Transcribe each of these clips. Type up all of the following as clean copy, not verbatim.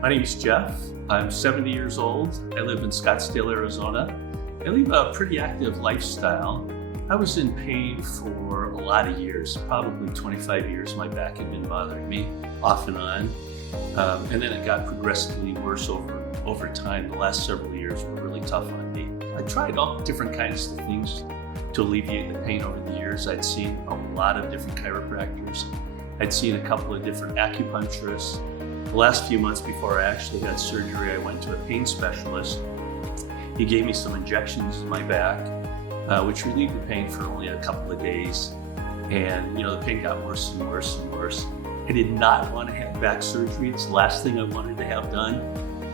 My name is Jeff. I'm 70 years old. I live in Scottsdale, Arizona. I live a pretty active lifestyle. I was in pain for a lot of years, probably 25 years. My back had been bothering me off and on. And then it got progressively worse over time. The last several years were really tough on me. I tried all different kinds of things to alleviate the pain over the years. I'd seen a lot of different chiropractors. I'd seen a couple of different acupuncturists. The last few months before I actually had surgery, I went to a pain specialist. He gave me some injections in my back, which relieved the pain for only a couple of days. And the pain got worse and worse and worse. I did not want to have back surgery. It's the last thing I wanted to have done,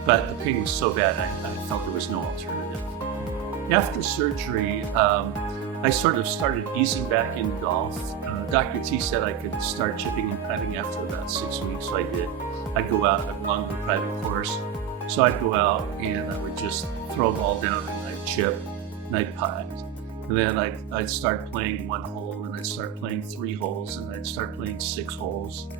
but the pain was so bad, I felt there was no alternative. After surgery, I sort of started easing back into golf. Dr. T said I could start chipping and putting after about 6 weeks, so I did. I'd go out, I belonged to a private course, so I'd go out and I would just throw a ball down and I'd chip and I'd putt. And then I'd start playing 1 hole, and I'd start playing 3 holes, and I'd start playing 6 holes.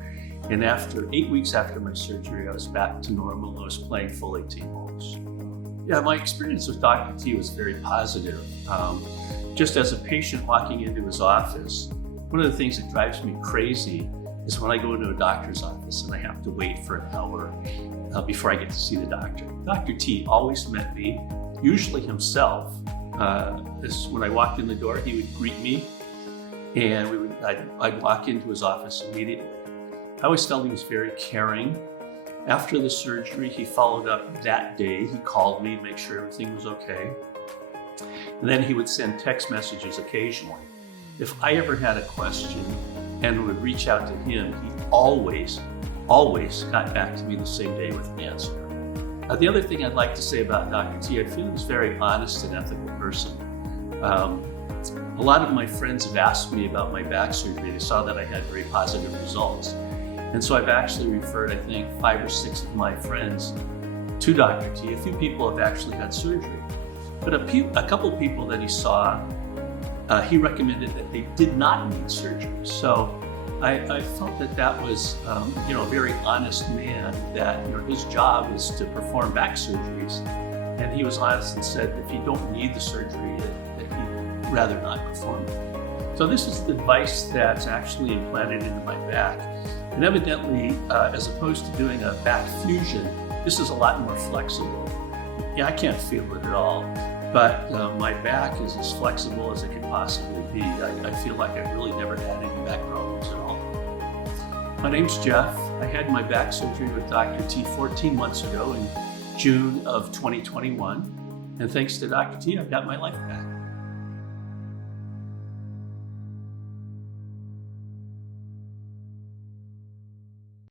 And after 8 weeks after my surgery, I was back to normal. I was playing full 18 holes. Yeah, my experience with Dr. T was very positive. Just as a patient walking into his office, one of the things that drives me crazy is when I go into a doctor's office and I have to wait for an hour before I get to see the doctor. Dr. T always met me, usually himself. When I walked in the door, he would greet me, and I'd walk into his office immediately. I always felt he was very caring. After the surgery, he followed up that day. He called me to make sure everything was okay. And then he would send text messages occasionally. If I ever had a question and would reach out to him, he always got back to me the same day with an answer. The other thing I'd like to say about Dr. T, I feel he's a very honest and ethical person. A lot of my friends have asked me about my back surgery. They saw that I had very positive results. And so I've actually referred, I think, 5 or 6 of my friends to Dr. T. A few people have actually had surgery. But a couple of people that he saw, he recommended that they did not need surgery. So I felt that was, a very honest man, that his job is to perform back surgeries. And he was honest and said if you don't need the surgery, that he'd rather not perform it. So this is the device that's actually implanted into my back. And evidently, as opposed to doing a back fusion, this is a lot more flexible. Yeah, I can't feel it at all, but my back is as flexible as it can possibly be. I feel like I've really never had any back problems at all. My name's Jeff. I had my back surgery with Dr. T 14 months ago in June of 2021. And thanks to Dr. T, I've got my life back.